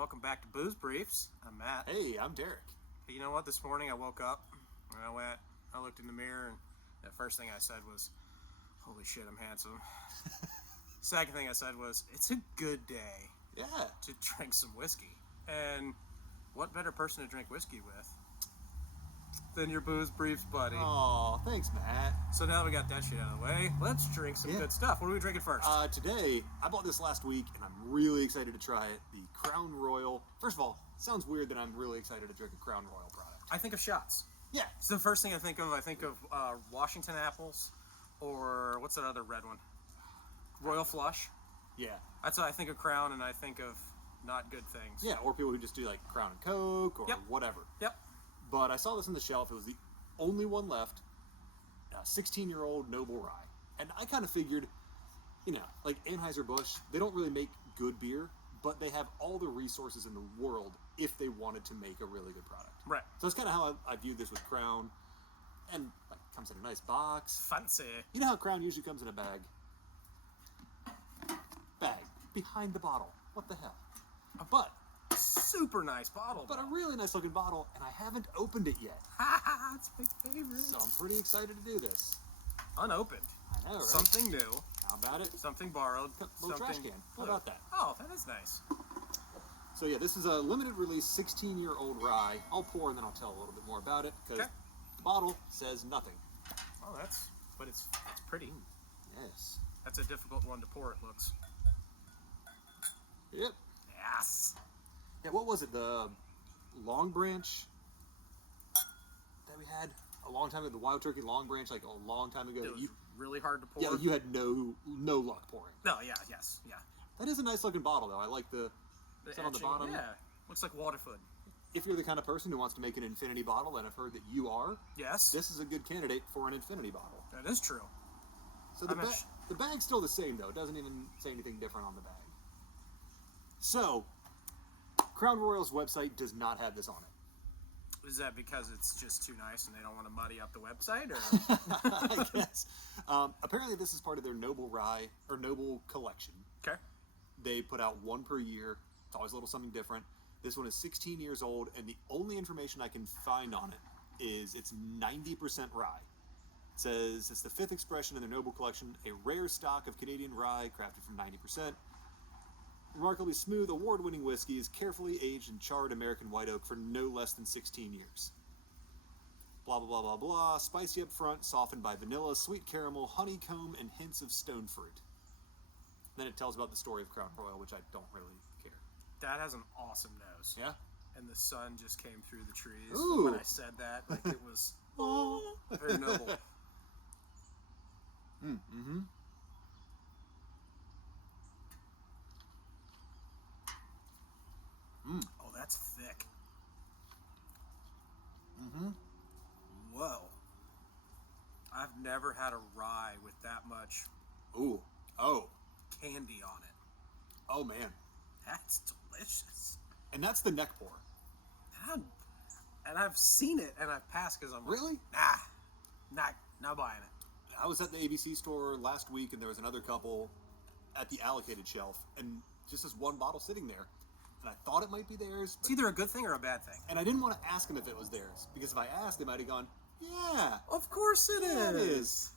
welcome back to Booze Briefs. I'm Matt. Hey, I'm Derek. Hey, you know what? This morning I woke up and I looked in the mirror, and the first thing I said was, "Holy shit, I'm handsome." Second thing I said was, "It's a good day Yeah. to drink some whiskey." And what better person to drink whiskey with than your Booze Briefs buddy? Oh, thanks, Matt. So now we got that shit out of the way, let's drink some good stuff. What are we drinking first? Today, I bought this last week, and I'm really excited to try it. The Crown Royal. First of all, it sounds weird that I'm really excited to drink a Crown Royal product. I think of shots. Yeah. It's the first thing I think of. I think of Washington apples, or what's that other red one? Royal Flush. Yeah. That's what I think of Crown, and I think of not good things. Yeah, or people who just do like Crown and Coke or whatever. Yep. But I saw this on the shelf. It was the only one left. 16-year-old Noble Rye. And I kind of figured, like Anheuser-Busch, they don't really make good beer, but they have all the resources in the world if they wanted to make a really good product. Right. So that's kind of how I viewed this with Crown. And like, comes in a nice box. Fancy. You know how Crown usually comes in a bag? Bag. Behind the bottle. What the hell? But Super nice bottle. a really nice looking bottle, and I haven't opened it yet. Haha, it's my favorite. So I'm pretty excited to do this. Unopened. I know, right? Something new. How about it? Something borrowed. Little trash something can. How about that? Oh, that is nice. So yeah, this is a limited release 16-year-old rye. I'll pour and then I'll tell a little bit more about it, because the bottle says nothing. Oh, but it's pretty. Yes. That's a difficult one to pour, it looks. Yep. Yes. Yeah, what was it? The Long Branch that we had a long time ago, the Wild Turkey Long Branch, like a long time ago. It was really hard to pour. Yeah, you had no luck pouring. No, yeah. That is a nice looking bottle, though. I like the stuff on the bottom. Yeah, looks like Waterford. If you're the kind of person who wants to make an infinity bottle, and I've heard that you are, Yes. this is a good candidate for an infinity bottle. That is true. So the bag's still the same, though. It doesn't even say anything different on the bag. So, Crown Royal's website does not have this on it. Is that because it's just too nice and they don't want to muddy up the website, or? I guess. Apparently, this is part of their Noble Rye, or Noble collection. Okay. They put out one per year. It's always a little something different. This one is 16 years old, and the only information I can find on it is it's 90% rye. It says it's the fifth expression in their Noble collection, a rare stock of Canadian rye crafted from 90%. Remarkably smooth, award-winning whiskey is carefully aged in charred American white oak for no less than 16 years. Blah, blah, blah, blah, blah. Spicy up front, softened by vanilla, sweet caramel, honeycomb, and hints of stone fruit. Then it tells about the story of Crown Royal, which I don't really care. That has an awesome nose. Yeah? And the sun just came through the trees. Ooh. When I said that, like it was very noble. Mm-hmm. Oh, that's thick. Mm-hmm. Whoa. I've never had a rye with that much Ooh. Oh. candy on it. Oh, man. That's delicious. And that's the neck pour. And I've seen it, and I've passed because I'm Really? like, not buying it. I was at the ABC store last week, and there was another couple at the allocated shelf, and just this one bottle sitting there. And I thought it might be theirs. It's either a good thing or a bad thing. And I didn't want to ask them if it was theirs, because if I asked, they might have gone, yeah, Of course it it is. is.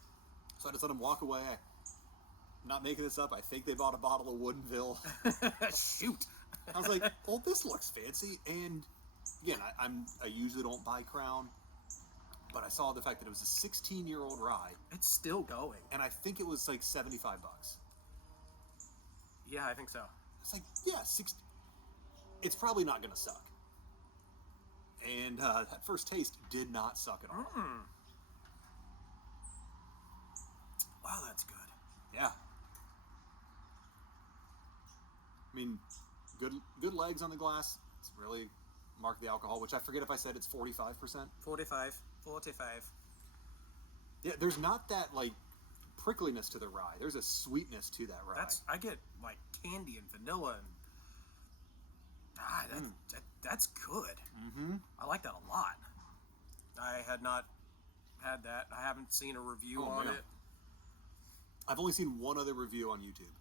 So I just let them walk away. I'm not making this up. I think they bought a bottle of Woodinville. Shoot. I was like, oh, this looks fancy. And again, I usually don't buy Crown, but I saw the fact that it was a 16-year-old rye, It's still going. and I think it was like $75. Yeah, I think so. It's like, yeah, it's probably not going to suck. And that first taste did not suck at all. Wow, that's good. Yeah. I mean, good legs on the glass. It's really marked the alcohol, which I forget if I said it's 45%. 45. Yeah, there's not that, like, prickliness to the rye. There's a sweetness to that rye. I get like candy and vanilla and that's good. Mm-hmm. I like that a lot. I had not had that. I haven't seen a review on it. I've only seen one other review on YouTube.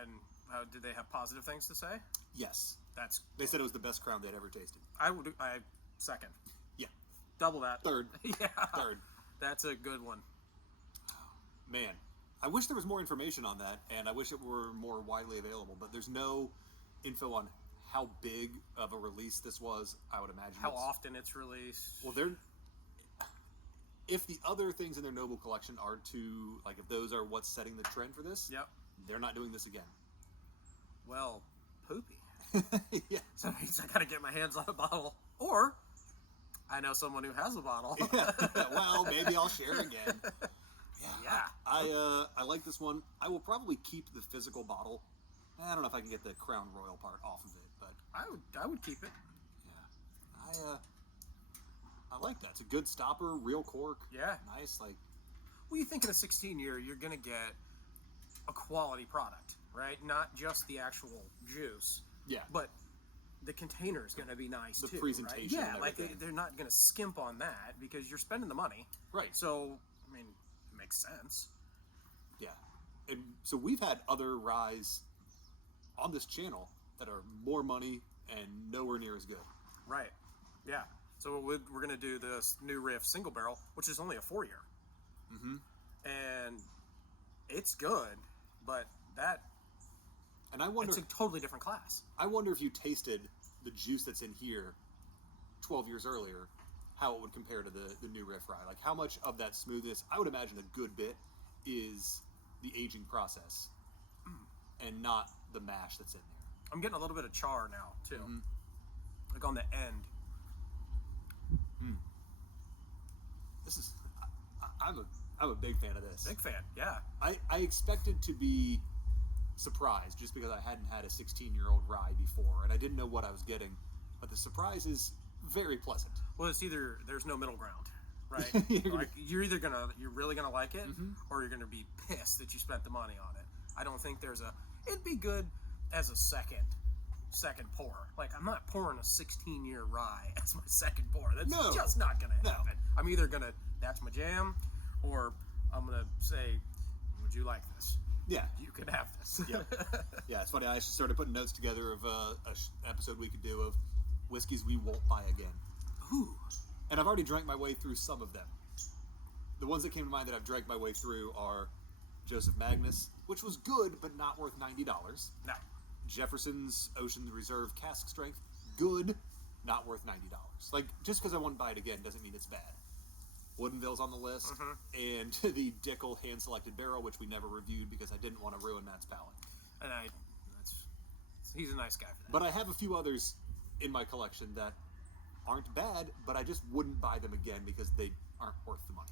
And how did they have positive things to say? Yes. They said it was the best Crown they'd ever tasted. I second. Yeah. Double that. Third. Yeah. Third. That's a good one. Man, I wish there was more information on that, and I wish it were more widely available, but there's no info on how big of a release this was. I would imagine How often it's released. Well, if the other things in their Noble collection are if those are what's setting the trend for this, Yep. they're not doing this again. Well, poopy. Yeah. So that means I gotta get my hands on a bottle. Or, I know someone who has a bottle. Yeah. Well, maybe I'll share again. Yeah. I like this one. I will probably keep the physical bottle. I don't know if I can get the Crown Royal part off of it, but I would keep it. yeah. I like that. It's a good stopper, real cork. Yeah. Nice, Well, you think in a 16-year, you're gonna get a quality product, right? Not just the actual juice. Yeah. But the container is gonna be nice The too. presentation Right? Yeah, and like everything. they're not gonna skimp on that because you're spending the money. Right. So, I mean, it makes sense. Yeah. And so we've had other ryes on this channel that are more money and nowhere near as good. Right. Yeah. So we're going to do this new Riff single barrel, which is only a 4-year. Mm-hmm. And it's good, but And I wonder, it's a totally different class. I wonder if you tasted the juice that's in here 12 years earlier, how it would compare to the new Riff rye. Like how much of that smoothness, I would imagine a good bit, is the aging process and not the mash that's in there. I'm getting a little bit of char now, too. Mm-hmm. Like on the end. This is, I'm a big fan of this. Big fan, yeah. I expected to be surprised just because I hadn't had a 16-year-old rye before and I didn't know what I was getting, but the surprise is very pleasant. Well, it's either, there's no middle ground, right? You're You're really gonna like it, Mm-hmm. or you're gonna be pissed that you spent the money on it. I don't think it'd be good as a second pour. Like, I'm not pouring a 16-year rye as my second pour. That's No. just not gonna No. happen. I'm either gonna, that's my jam, or I'm gonna say, would you like this? Yeah. You can have this. Yeah. Yeah, it's funny. I actually started putting notes together of an episode we could do of whiskeys we won't buy again. Ooh. And I've already drank my way through some of them. The ones that came to mind that I've drank my way through are Joseph Magnus, which was good, but not worth $90. No. Jefferson's Ocean Reserve Cask Strength, good, not worth $90. Like, just because I won't buy it again doesn't mean it's bad. Woodinville's on the list, and the Dickel hand-selected barrel, which we never reviewed because I didn't want to ruin Matt's palate. And he's a nice guy for that. But I have a few others in my collection that aren't bad, but I just wouldn't buy them again because they aren't worth the money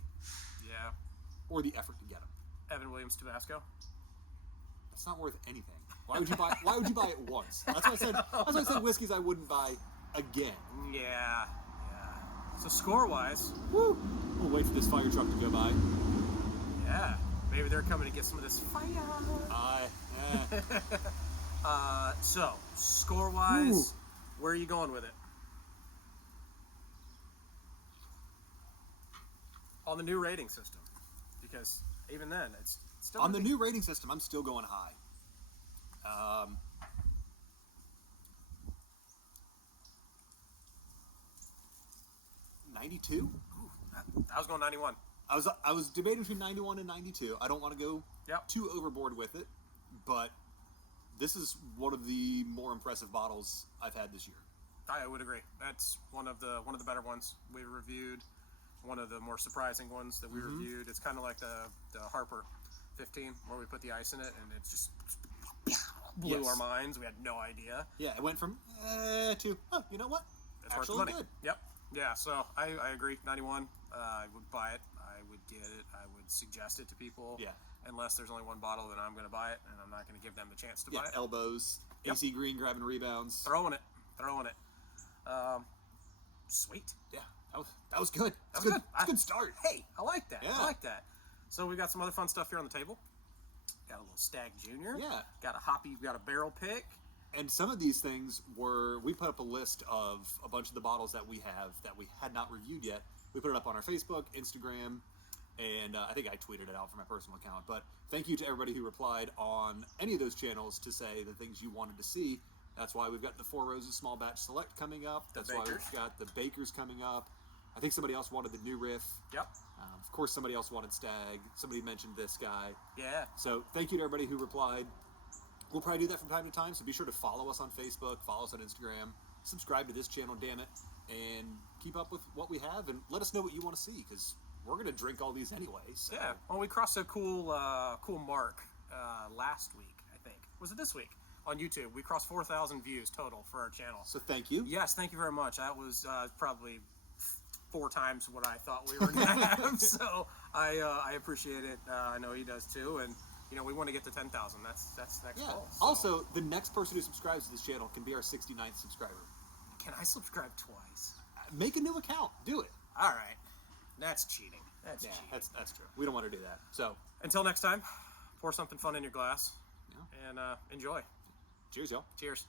Yeah. or the effort to get them. Evan Williams Tabasco. It's not worth anything. Why would you buy? Why would you buy it once? That's why I said. That's why I said whiskeys I wouldn't buy again. Yeah. So score-wise, Woo! We'll wait for this fire truck to go by. yeah, maybe they're coming to get some of this fire. So score-wise, Ooh. where are you going with it? On the new rating system, because even then, it's still On the new rating system, I'm still going high. 92. Ooh, I was going 91. I was debating between 91 and 92. I don't want to go too overboard with it, but this is one of the more impressive bottles I've had this year. I would agree. That's one of the better ones we reviewed. One of the more surprising ones that we reviewed. It's kind of like the Harper 15, where we put the ice in it, and it just blew our minds. We had no idea. Yeah, it went from to, oh, you know what? It's worth the Actually money. good. Yep. Yeah, so I agree. 91. I would buy it. I would get it. I would suggest it to people. Yeah. Unless there's only one bottle, then I'm going to buy it, and I'm not going to give them the chance to buy it. Elbows. Yep. AC Green grabbing rebounds. Throwing it. Sweet. Yeah, that was good. That was good. That's a good start. Hey, I like that. Yeah. I like that. So we got some other fun stuff here on the table. Got a little Stag Junior. Yeah. Got a hoppy. Got a barrel pick. And some of these things we put up a list of a bunch of the bottles that we have that we had not reviewed yet. We put it up on our Facebook, Instagram, and I think I tweeted it out from my personal account. But thank you to everybody who replied on any of those channels to say the things you wanted to see. That's why we've got the Four Roses Small Batch Select coming up. That's why we've got the Bakers coming up. I think somebody else wanted the new riff. Yep. Of course, somebody else wanted Stag. Somebody mentioned this guy. Yeah. So thank you to everybody who replied. We'll probably do that from time to time, so be sure to follow us on Facebook, follow us on Instagram, subscribe to this channel, damn it, and keep up with what we have, and let us know what you want to see, because we're going to drink all these anyway. So. Yeah. Well, we crossed a cool mark last week, I think. Was it this week? On YouTube. We crossed 4,000 views total for our channel. So thank you. Yes, thank you very much. That was probably 4 times what I thought we were going to have. So I appreciate it. I know he does too. And, we want to get to 10,000. That's next goal. So. Also, the next person who subscribes to this channel can be our 69th subscriber. Can I subscribe twice? Make a new account. Do it. All right. That's cheating. That's cheating. That's true. We don't want to do that. So until next time, pour something fun in your glass and enjoy. Cheers, y'all. Cheers.